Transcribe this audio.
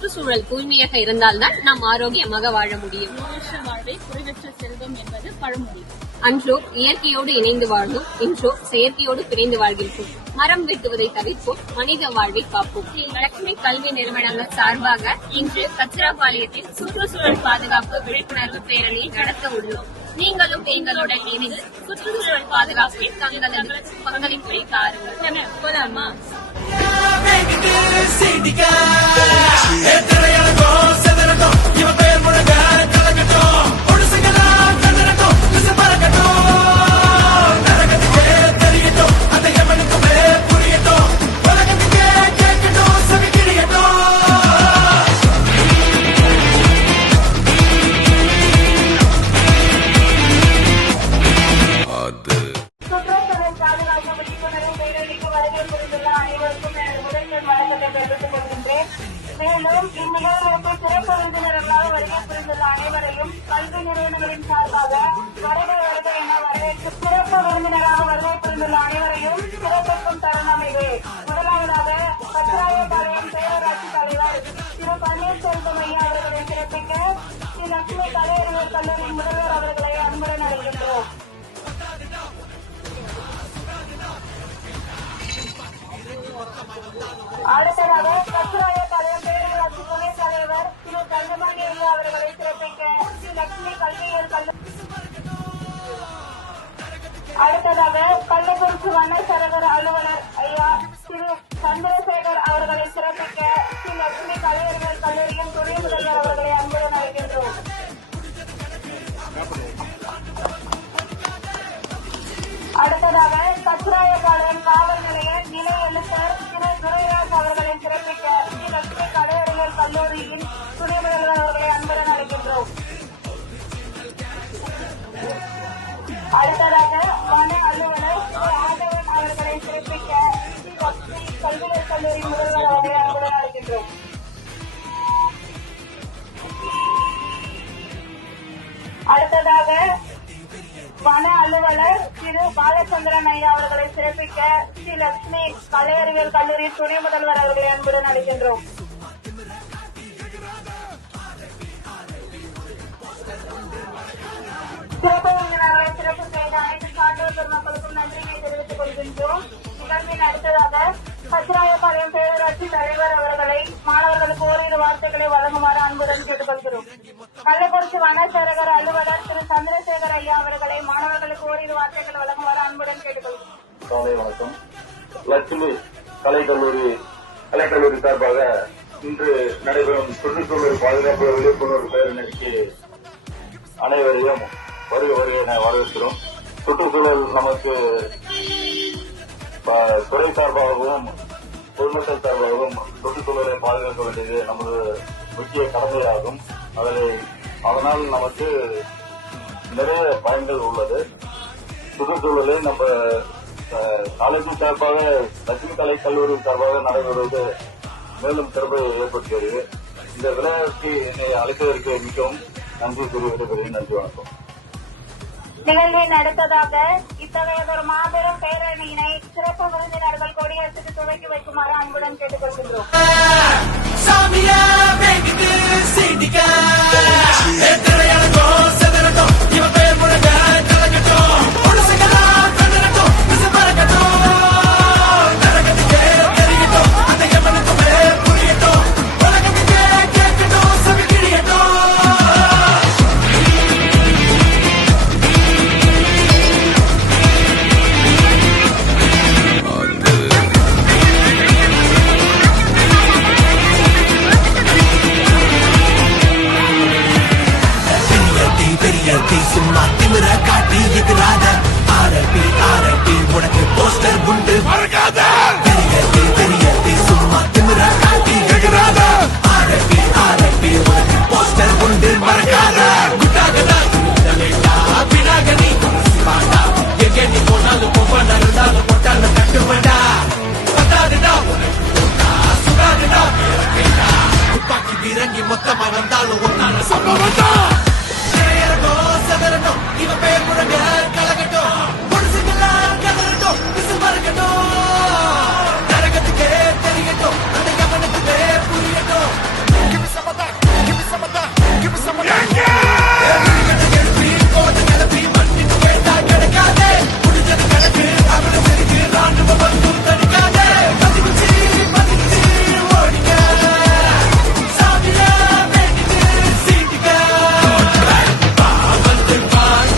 சுற்றுச்சூழல் தூய்மையாக இருந்தால்தான் நாம் ஆரோக்கியமாக வாழ முடியும். நோயற்ற வாழ்வை குறைவற்ற செல்வம் என்பது பழமொழி. அன்றோ இயற்கையோடு இணைந்து வாழ்ந்தோம், இன்றோ செயற்கையோடு பிணைந்து வாழ்கின்றோம். மரம் வெட்டுவதை தவிர்ப்போம், மனித வாழ்வை காப்போம். லட்சுமி கல்வி நிறுவனங்கள் சார்பாக இன்று கச்சிராபாளையத்தில் சுற்றுச்சூழல் பாதுகாப்பு விழிப்புணர்வு பேரணி நடத்த உள்ளோம். நீங்களும் எங்களுடன் இணைந்து சுற்றுச்சூழல் பாதுகாப்பில் தங்களது பங்களிப்பை தாருங்கள். போலாமா? மேலும் இந்நிகழ்வுக்கு சிறப்பு விருந்தினர்களாக வருகை புரிந்துள்ள அனைவரையும் கல்வி நிறுவனங்களின் சார்பாக வருகை வருகை என வரவேற்று சிறப்பு விருந்தினராக வருகை புரிந்துள்ள அனைவரையும் சிறப்பிக்கும் தருணம் இது. முதலாவதாக கச்சிராயபாளையம் பேரூராட்சி தலைவர் திரு பன்னீர்செல்வம் ஐயா அவர்களை சிறப்பிக்க ஸ்ரீ லட்சுமி கலை அறிவியல் கல்லூரி முதல்வர் அவர்களை அன்புடன் அழைக்கின்றோம். அடுத்ததாக கச்சிராயபாளையம் பேரூராட்சி துணைத் தலைவர் திரு தங்கமணி ஐயா அவர்களை சிறப்பிக்க ஸ்ரீ லட்சுமி கல்வியியல் கல்லூரி. அடுத்ததாக கள்ளக்குறிச்சி வண்ணசரகர் அலுவலர் ஐயா திரு சந்திரசேகர் அவர்களை சிறப்பிக்க ஸ்ரீ லட்சுமி கலை அறிவியல் கல்லூரியின் துணை முதல்வர் அவர்களை அன்புடன் அழைக்கின்றோம். அடுத்ததாக கச்சிராயபாளையம் காவல் நிலைய நிலை எழுத்தர் திரு துரைராஜ் அவர்களை சிறப்பிக்க ஸ்ரீ லட்சுமி கலை அறிவியல் கல்லூரியின் துணை முதல்வர் அவர்களை அன்புடன் அழைக்கின்றோம். அடுத்ததாக வன அலுவலர் திரு ஆதவன் அவர்களை சிறப்பிக்க ஸ்ரீ லட்சுமி கல்வியியல் கல்லூரி முதல்வர் அவர்களை அன்புடன் அழைக்கின்றோம். அடுத்ததாக வன அலுவலர் திரு பாலச்சந்திரன் ஐயா அவர்களை சிறப்பிக்க ஸ்ரீ லட்சுமி கலை அறிவியல் கல்லூரி துணை முதல்வர் அவர்களை அன்புடன் அழைக்கின்றோம். சிறப்பு விருந்தினர்களை சிறப்பு செய்த அனைத்து சான்றோர் பெருமக்களுக்கும் நன்றியை தெரிவித்துக் கொள்கின்றோம். நிகழ்வின் அடுத்ததாக கச்சிராயபாளையம் பேரூராட்சி தலைவர் அவர்களை மாணவர்களுக்கு ஓரிரு வார்த்தைகளை வழங்குமாறு அன்புடன் கேட்டுக்கொள்கிறோம். கள்ளக்குறிச்சி வனச்சரகர் அலுவலர் திரு சந்திரசேகர் ஐயா அவர்களை மாணவர்களுக்கு ஓரிரு வார்த்தைகள் வழங்குமாறு அன்புடன் கேட்டுக்கொள்கிறோம். காலை வணக்கம். லட்சுமி கலைக்கல்லூரி சார்பாக இன்று நடைபெறும் சுற்றுச்சூழல் பாதுகாப்பு விழிப்புணர்வு பேரணிக்கு அனைவரையும் வருக என வரவேற்கிறோம். சுற்றுச்சூழல் நமக்கு துறை சார்பாகவும் பொதுமக்கள் சார்பாகவும் சுற்றுச்சூழலை பாதுகாக்க வேண்டியது நமது முக்கிய கடமையாகும். அதனால் நமக்கு நிறைய பயன்கள் உள்ளது. சுற்றுச்சூழலை நம்ம காலேஜின் சார்பாக லட்சுமி கலை கல்லூரி சார்பாக நடைபெறுவது மேலும் சிறப்பை ஏற்படுத்துகிறது. இந்த விளையாட்டுக்கு என்னை அழைத்ததற்கு மிகவும் நன்றி கூறி விடைபெறுகிறேன். நன்றி, வணக்கம். நிகழ்வின் அடுத்ததாக இத்தகைய ஒரு மாபெரும் பேரணியினை சிறப்பு விருந்தினர்கள் கொடியேற்றுக்கு துவக்கி வைக்குமாறு அன்புடன் கேட்டுக்கொள்கின்றோம். சும்மா திமிர காட்டி எதிராத ஆரப்பி உனக்கு போஸ்டர் உண்டு மறக்காத. பெரிய சும்மா திமிர காட்டி எதிராத ஆரப்பி உனக்கு போஸ்டர் உண்டு மறக்காத. குட்டாகடா பினாகனி சிவாடா எங்கேட்டி போனாலும் பொவ்வன இருந்தாலும் பொட்டான கட்டுவடா. பத்தாதுடா சுடாதுடா துப்பாக்கி வீரங்கி மொத்தமா வந்தாலும் ஒன்னான சம்பவம் தான். இவ பேர் முழங்க